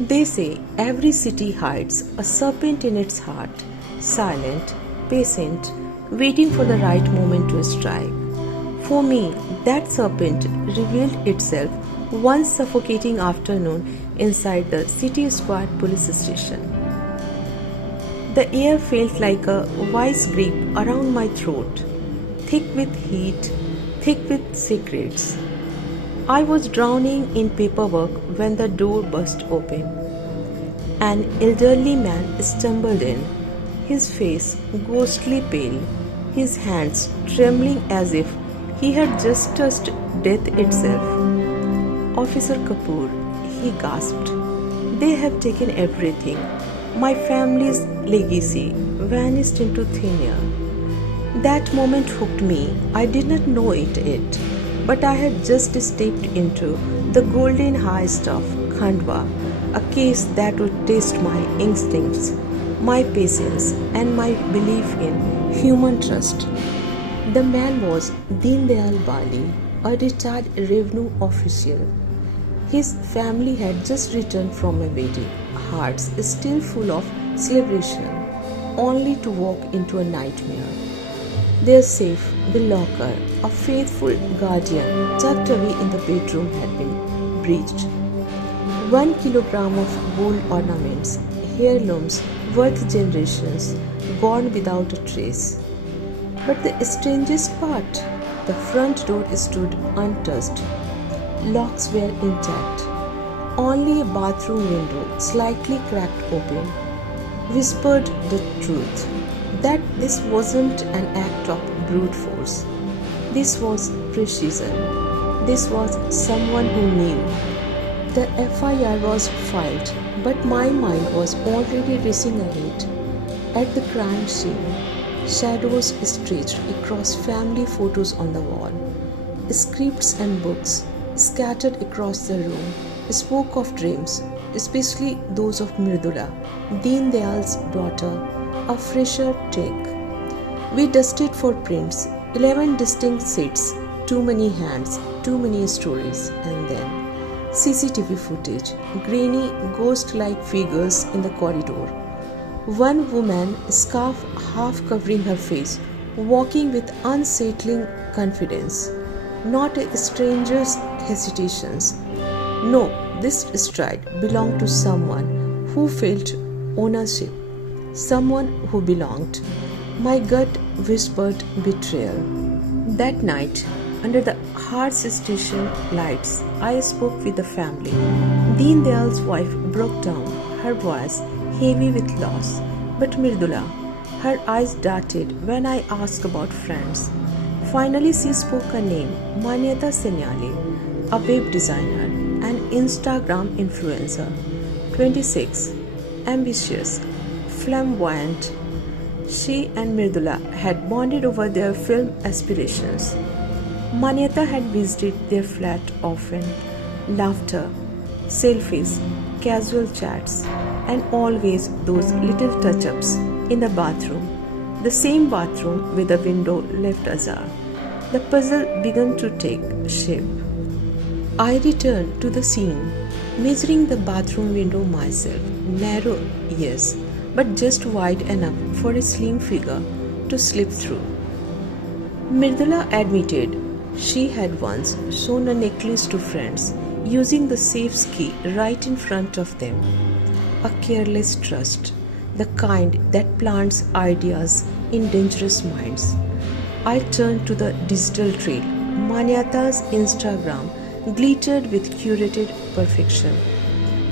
They say every city hides a serpent in its heart, silent, patient, waiting for the right moment to strike. For me, that serpent revealed itself one suffocating afternoon inside the City Squad police station. The air felt like a vice grip around my throat, thick with heat, thick with secrets. I was drowning in paperwork when the door burst open. An elderly man stumbled in, his face ghostly pale, his hands trembling as if he had just touched death itself. Officer Kapoor, he gasped. They have taken everything. My family's legacy vanished into thin air. That moment hooked me. I did not know it yet, but I had just stepped into the Golden Heist of Khandwa, a case that would test my instincts, my patience, and my belief in human trust. The man was Deendayal Bali, a retired revenue official. His family had just returned from a wedding, hearts still full of celebration, only to walk into a nightmare. Their safe, the locker, a faithful guardian tucked away in the bedroom had been breached. 1 kilogram of gold ornaments, heirlooms worth generations, gone without a trace. But the strangest part, the front door stood untouched. Locks were intact. Only a bathroom window, slightly cracked open, whispered the truth that this wasn't an act of brute force. This was precision. This was someone who knew. The FIR was filed, but my mind was already racing ahead. At the crime scene, shadows stretched across family photos on the wall. Scripts and books scattered across the room spoke of dreams, especially those of Mridula, Deendayal's daughter, a fresher take. We dusted for prints, 11 distinct sets, too many hands, too many stories, and then CCTV footage, grainy, ghost-like figures in the corridor. One woman, scarf half covering her face, walking with unsettling confidence. Not a stranger's hesitations. No, this stride belonged to someone who felt ownership, someone who belonged. My gut whispered betrayal. That night, under the harsh station lights, I spoke with the family. Deendayal's wife broke down, her voice heavy with loss. But Mridula, her eyes darted when I asked about friends. Finally, she spoke a name, Manyata Senyali, a web designer, an Instagram influencer, 26, ambitious, flamboyant. She and Mridula had bonded over their film aspirations. Manyata had visited their flat often. Laughter, selfies, casual chats, and always those little touch-ups in the bathroom. The same bathroom with the window left ajar. The puzzle began to take shape. I returned to the scene, measuring the bathroom window myself. Narrow, yes, but just wide enough for a slim figure to slip through. Mridula admitted she had once shown a necklace to friends using the safe's key right in front of them. A careless trust, the kind that plants ideas in dangerous minds. I turned to the digital trail. Manyata's Instagram glittered with curated perfection.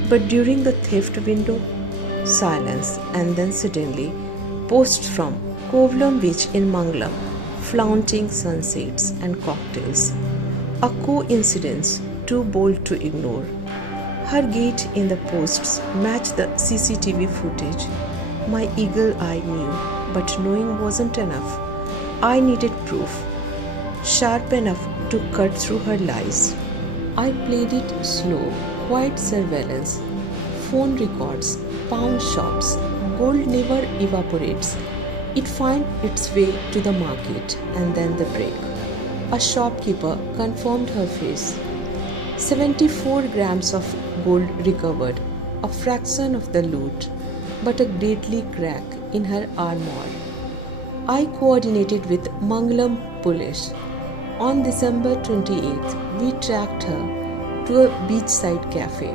But during the theft window, silence, and then suddenly, posts from Kovalam Beach in Mangalam, flaunting sunsets and cocktails. A coincidence too bold to ignore. Her gait in the posts matched the CCTV footage. My eagle eye knew, but knowing wasn't enough. I needed proof, sharp enough to cut through her lies. I played it slow, quiet surveillance, phone records, pawn shops. Gold never evaporates. It finds its way to the market and then the break. A shopkeeper confirmed her face. 74 grams of gold recovered, a fraction of the loot, but a deadly crack in her armor. I coordinated with Mangalam police. On December 28th, we tracked her to a beachside cafe.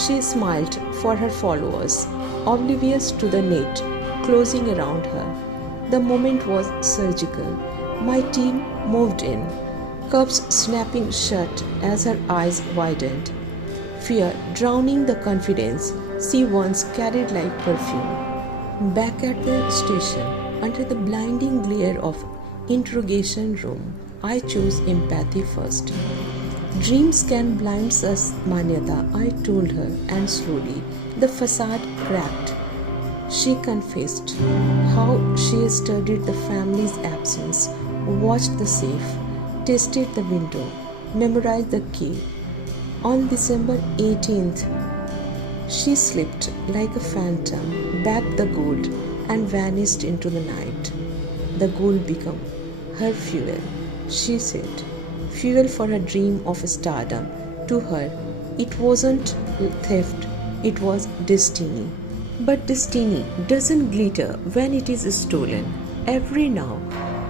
She smiled for her followers, oblivious to the net closing around her. The moment was surgical. My team moved in, cuffs snapping shut as her eyes widened, fear drowning the confidence she once carried like perfume. Back at the station, under the blinding glare of interrogation room, I chose empathy first. Dreams can blind us, Manyata, I told her, and slowly the facade cracked. She confessed how she studied the family's absence, watched the safe, tested the window, memorized the key. On December 18th, she slipped like a phantom, bagged the gold, and vanished into the night. The gold became her fuel, she said. Fuel for her dream of stardom. To her, it wasn't theft, it was destiny. But destiny doesn't glitter when it is stolen. Every now,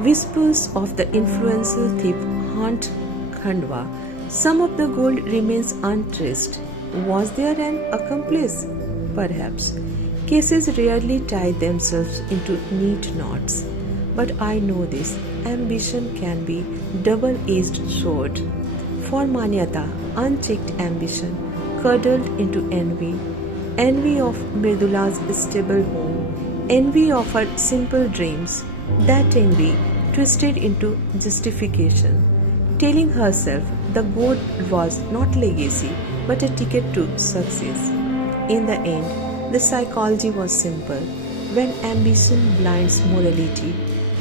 whispers of the influential thief haunt Khandwa. Some of the gold remains untraced. Was there an accomplice? Perhaps. Cases rarely tie themselves into neat knots. But I know this. Ambition can be double-edged sword. For Manyata, unchecked ambition curdled into envy. Envy of Mridula's stable home. Envy of her simple dreams. That envy twisted into justification, telling herself the gold was not legacy but a ticket to success. In the end, the psychology was simple. When ambition blinds morality,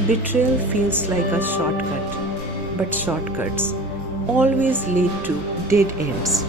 betrayal feels like a shortcut. But shortcuts always lead to dead ends.